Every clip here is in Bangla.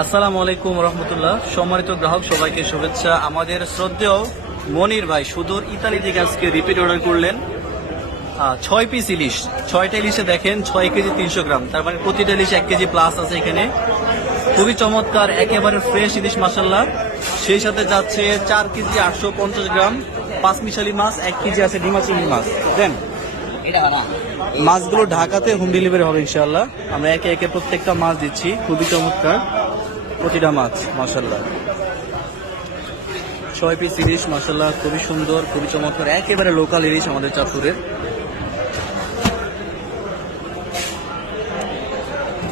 আসসালামু আলাইকুম রহমতুল্লাহ। সম্মানিত গ্রাহক সবাইকে শুভেচ্ছা। আমাদের শ্রদ্ধেয় মনির ভাই সুদূর ইতালি থেকে আজকে রিপিট অর্ডার করলেন। ছয় পিস ইলিশ। ছয়টা ইলিশে দেখেন ছয় কেজি তিনশো গ্রাম। তার মানে প্রতিটা ইলিশ এক কেজি প্লাস আছে এখানে। খুবই চমৎকার একেবারে ফ্রেশ ইলিশ মাসাল্লাহ সেই সাথে যাচ্ছে চার কেজি আটশো পঞ্চাশ গ্রাম। পাঁচ মিশালি মাছ এক কেজি আছে ডিমা চিংড়ি মাছ। দেন মাছগুলো ঢাকাতে হোম ডেলিভারি হবে ইনশাল্লাহ আমরা একে একে প্রত্যেকটা মাছ দিচ্ছি। খুবই চমৎকার। প্রতিটা মাছ মাসাল্লাহ ছয় পিস ইলিশ মাসাল্লাহ খুবই সুন্দর, খুবই চমৎকার, একেবারে লোকাল ইলিশ আমাদের চাঁদপুরের।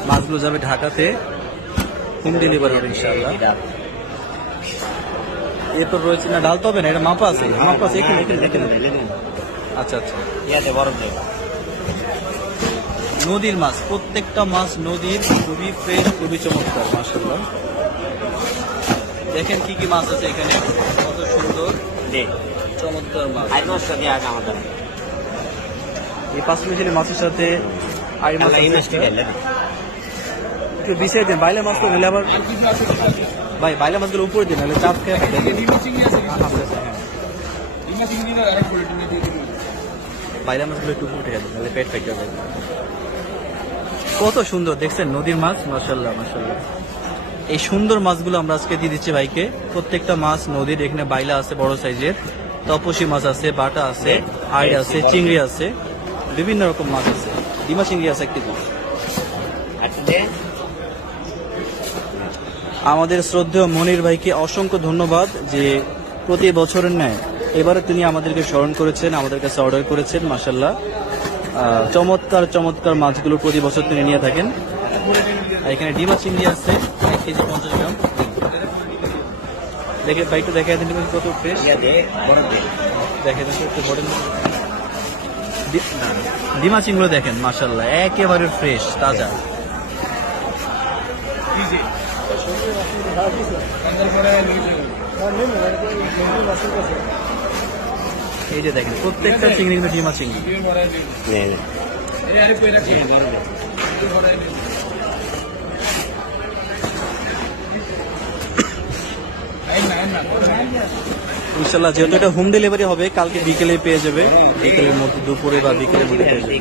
মাছগুলো যাবে ঢাকাতে, হোম ডেলিভারি হবে ইনশাল্লাহ এরপর রয়েছে না ডালতে হবে না, এটা মাপা আছে মাপা আছে, এখানে এখানে এখানে। আচ্ছা আচ্ছা। নদীর মাছ প্রত্যেকটা মাছ নদীর খুবই ফ্রেশ খুবই চমৎকার মাসাল্লাহ দেখেন কি কি মাছ আছে এখানে? কত সুন্দর চমৎকার মাছ। এই পাঁচ মিশালি মাছের সাথে আই মাছ আছে একটা। বিষয় দেন বাইলে মাছ তো হলে আবার ভাই বাইলে মাছগুলো উপরে দিন নাহলে চাপ খেয়ে। আচ্ছা, আচ্ছা, হ্যাঁ। বাইলা মাছগুলো একটু উঠে যাবে নাহলে পেট ফেটে যাবে। কত সুন্দর, দেখছেন? নদীর মাছ? মাসাল্লাহ মাসাল্লাহ এই সুন্দর মাছগুলো আমরা আজকে দিয়ে দিচ্ছি ভাইকে। প্রত্যেকটা মাছ নদীর এখানে বাইলা আছে বড় সাইজের তপসি মাছ আছে, বাটা আছে আইড আছে, চিংড়ি আছে, বিভিন্ন রকম মাছ আছে। ডিমা চিংড়ি আছে একটি আমাদের শ্রদ্ধেয় মনির ভাইকে অসংখ্য ধন্যবাদ যে প্রতি বছরের ন্যায় এবারে তিনি আমাদেরকে স্মরণ করেছেন, আমাদের কাছে অর্ডার করেছেন মাসাল্লাহ চমৎকার চমৎকার মাছগুলো প্রতি বছর তিনি নিয়ে থাকেন। এখানে ডিমা চিংড়ি আছে এক কেজি পঞ্চাশ গ্রাম। দেখে ভাই একটু দেখে দিন কত ফ্রেশ দেখে একটু বড় ডিমা চিংড়ি দেখেন মাসাল্লাহ একেবারে ফ্রেশ তাজা। এই যে দেখেন প্রত্যেকটা চিংড়ি কিন্তু ডিমা চিংড়ি। ইনশাল্লাহ যেহেতু এটা হোম ডেলিভারি হবে কালকে বিকেলে পেয়ে যাবে। বিকেলের মধ্যে দুপুরে বা বিকেলের মধ্যে পেয়ে যাবে।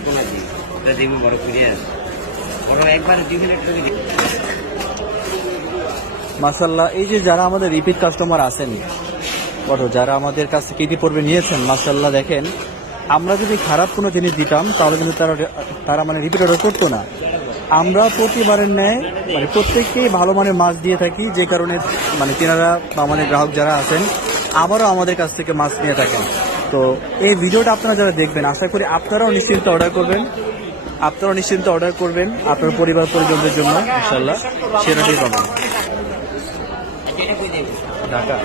মাসাল্লাহ এই যে যারা আমাদের রিপিট কাস্টমার আছেন বড়, যারা আমাদের কাছ থেকে ইতিপূর্বে নিয়েছেন মাসাল্লাহ দেখেন, আমরা যদি খারাপ কোনো জিনিস দিতাম, তাহলে কিন্তু তারা তারা মানে রিপিট অর্ডার করতো না। আমরা প্রতিবারের ন্যায় মানে প্রত্যেককেই ভালো মানের মাছ দিয়ে থাকি, যে কারণে মানে তেনারা বা আমাদের গ্রাহক যারা আছেন, আবারও আমাদের কাছ থেকে মাছ নিয়ে থাকেন। তো এই ভিডিওটা আপনারা যারা দেখবেন, আশা করি আপনারাও নিশ্চিন্ত অর্ডার করবেন। আপনারাও নিশ্চিন্ত অর্ডার করবেন, আপনার পরিবার পরিজনদের জন্য ইনশাল্লাহ সেটাই পাবেন। ঢাকা।